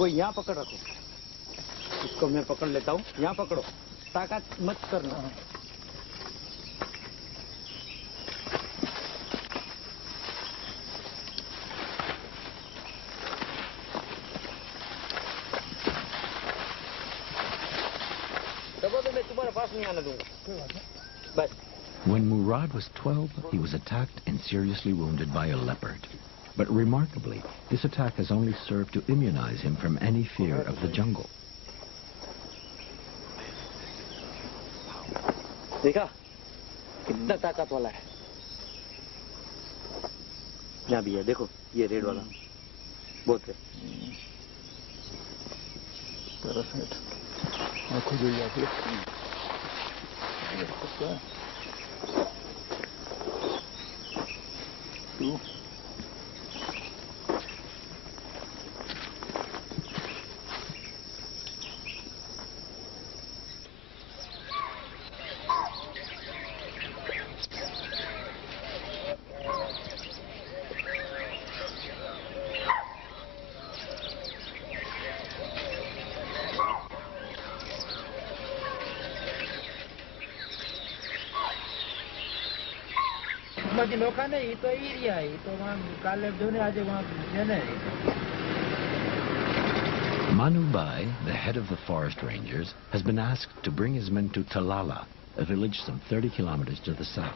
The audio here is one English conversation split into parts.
कोई यहाँ पकड़ रखो, इसको मैं पकड़ लेता हूँ। यहाँ पकड़ो, ताकत मत करना। दबो तो मैं तुम्हारे पास नहीं आने दूंगा। कोई बात नहीं, बस। When Murad was 12, he was attacked and seriously wounded by a leopard. But remarkably, this attack has only served to immunize him from any fear of the jungle. देखा कितना ताकत वाला है। यहाँ भी है, देखो ये रेड वाला बहुत है। आंखों जो जाती है। Manubai, the head of the forest rangers, has been asked to bring his men to Talala, a village some 30 kilometers to the south.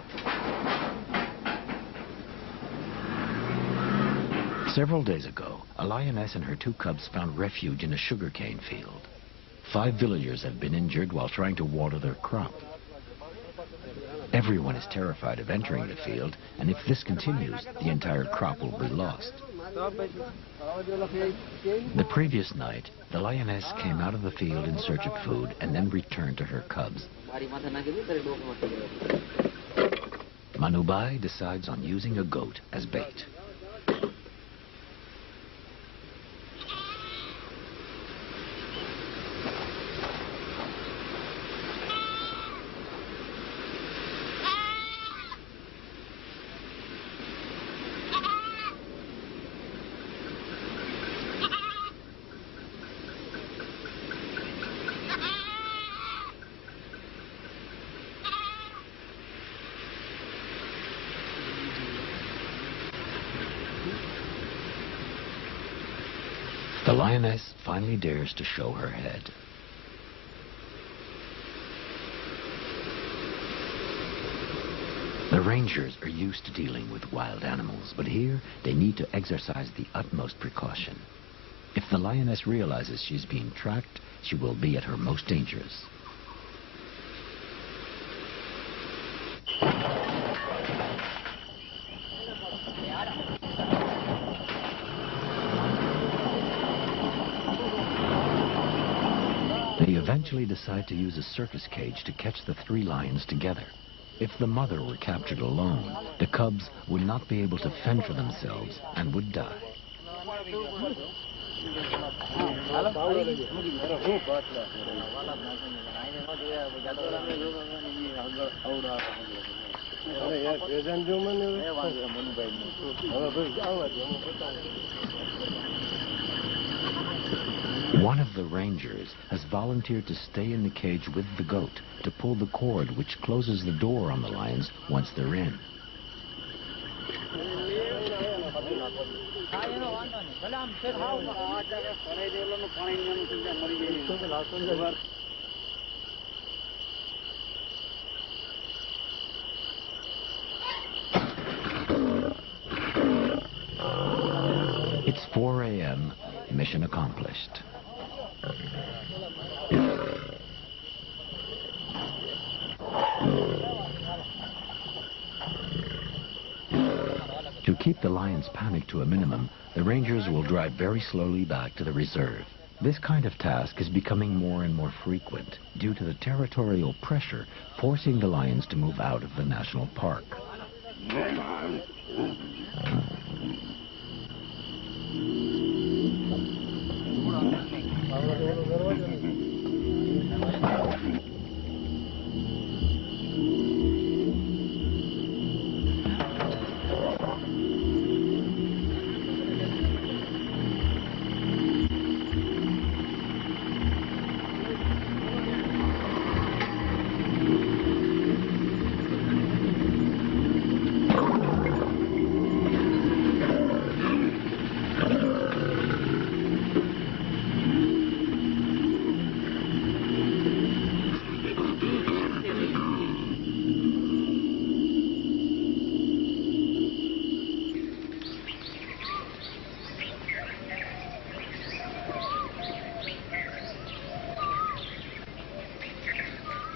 Several days ago, a lioness and her 2 cubs found refuge in a sugarcane field. 5 villagers have been injured while trying to water their crop. Everyone is terrified of entering the field, and if this continues, the entire crop will be lost. The previous night, the lioness came out of the field in search of food and then returned to her cubs. Manubai decides on using a goat as bait. The lioness finally dares to show her head. The rangers are used to dealing with wild animals, but here they need to exercise the utmost precaution. If the lioness realizes she's being tracked, she will be at her most dangerous. They eventually decide to use a circus cage to catch the 3 lions together. If the mother were captured alone, the cubs would not be able to fend for themselves and would die. One of the rangers has volunteered to stay in the cage with the goat to pull the cord which closes the door on the lions once they're in. It's 4 a.m., mission accomplished. To keep the lions' panic to a minimum, the rangers will drive very slowly back to the reserve. This kind of task is becoming more and more frequent due to the territorial pressure forcing the lions to move out of the national park.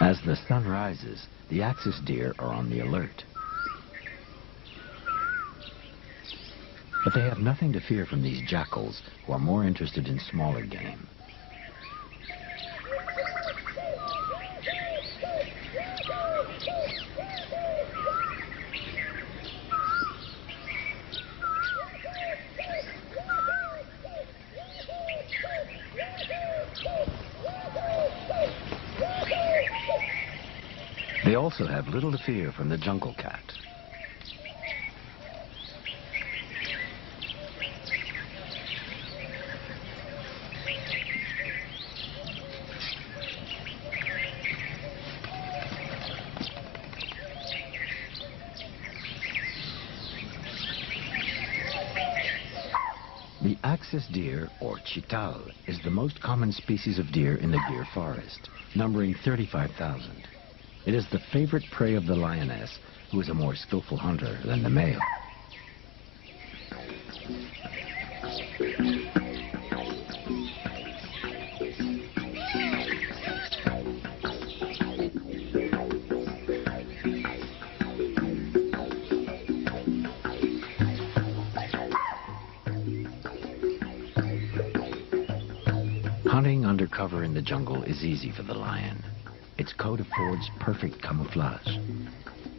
As the sun rises, the axis deer are on the alert. But they have nothing to fear from these jackals, who are more interested in smaller game. They also have little to fear from the jungle cat. The axis deer, or chital, is the most common species of deer in the Gir forest, numbering 35,000. It is the favorite prey of the lioness, who is a more skillful hunter than the male. Hunting under cover in the jungle is easy for the lion. Its coat affords perfect camouflage.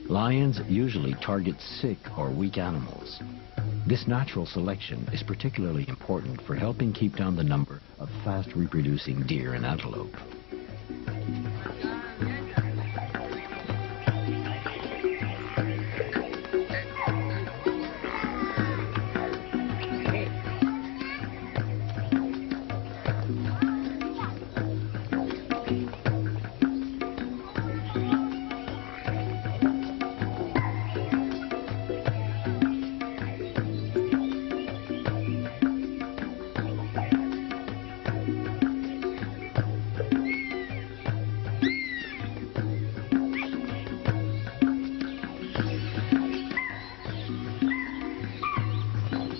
Lions usually target sick or weak animals. This natural selection is particularly important for helping keep down the number of fast-reproducing deer and antelope.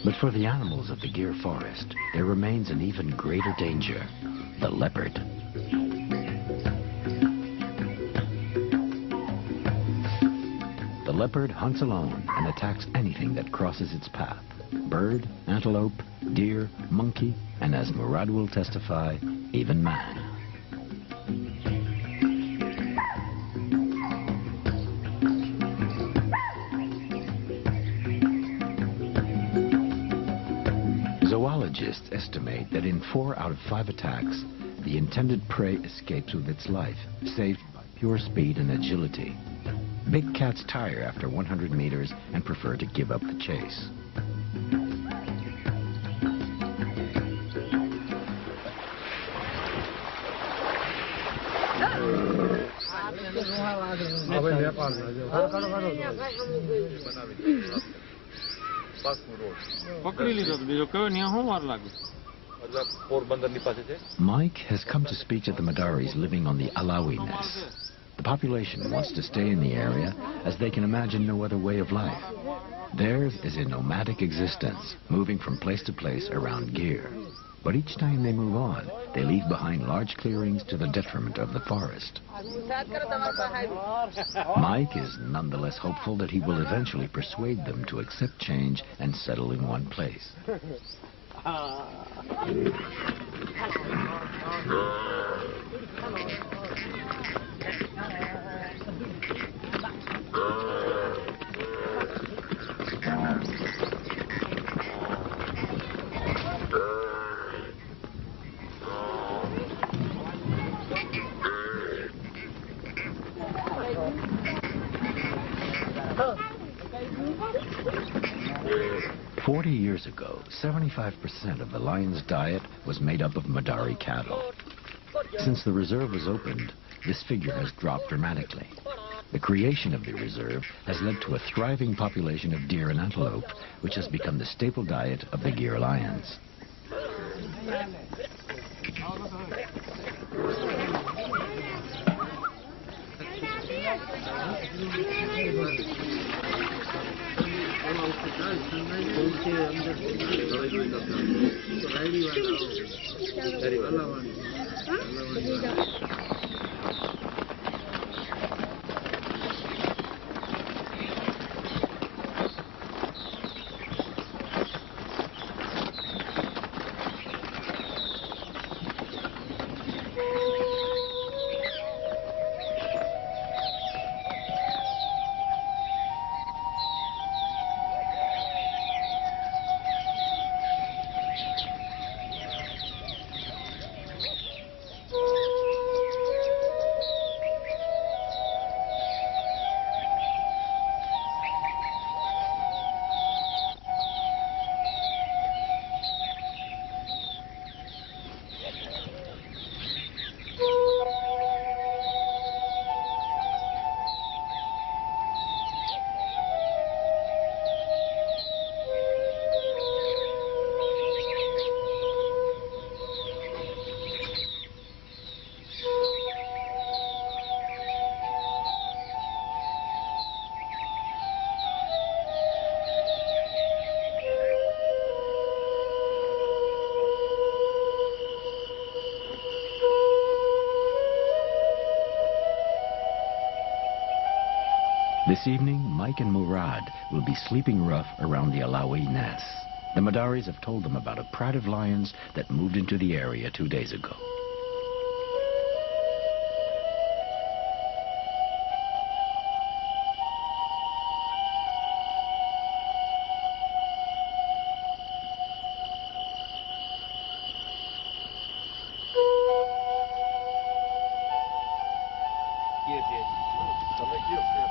But for the animals of the Gir forest, there remains an even greater danger: the leopard. The leopard hunts alone and attacks anything that crosses its path: bird, antelope, deer, monkey, and as Murad will testify, even man. Zoologists estimate that in 4 out of 5 attacks, the intended prey escapes with its life, saved by pure speed and agility. Big cats tire after 100 meters and prefer to give up the chase. Mike has come to speak to the Maldharis living on the Lioness. The population wants to stay in the area as they can imagine no other way of life. Theirs is a nomadic existence, moving from place to place around Gir. But each time they move on, they leave behind large clearings to the detriment of the forest. Mike is nonetheless hopeful that he will eventually persuade them to accept change and settle in one place. "40 years ago, 75% of the lion's diet was made up of Maldhari cattle. Since the reserve was opened, this figure has dropped dramatically. The creation of the reserve has led to a thriving population of deer and antelope, which has become the staple diet of the Gir lions. This evening, Mike and Murad will be sleeping rough around the Alawi nests. The Maldharis have told them about a pride of lions that moved into the area 2 days ago. Yes.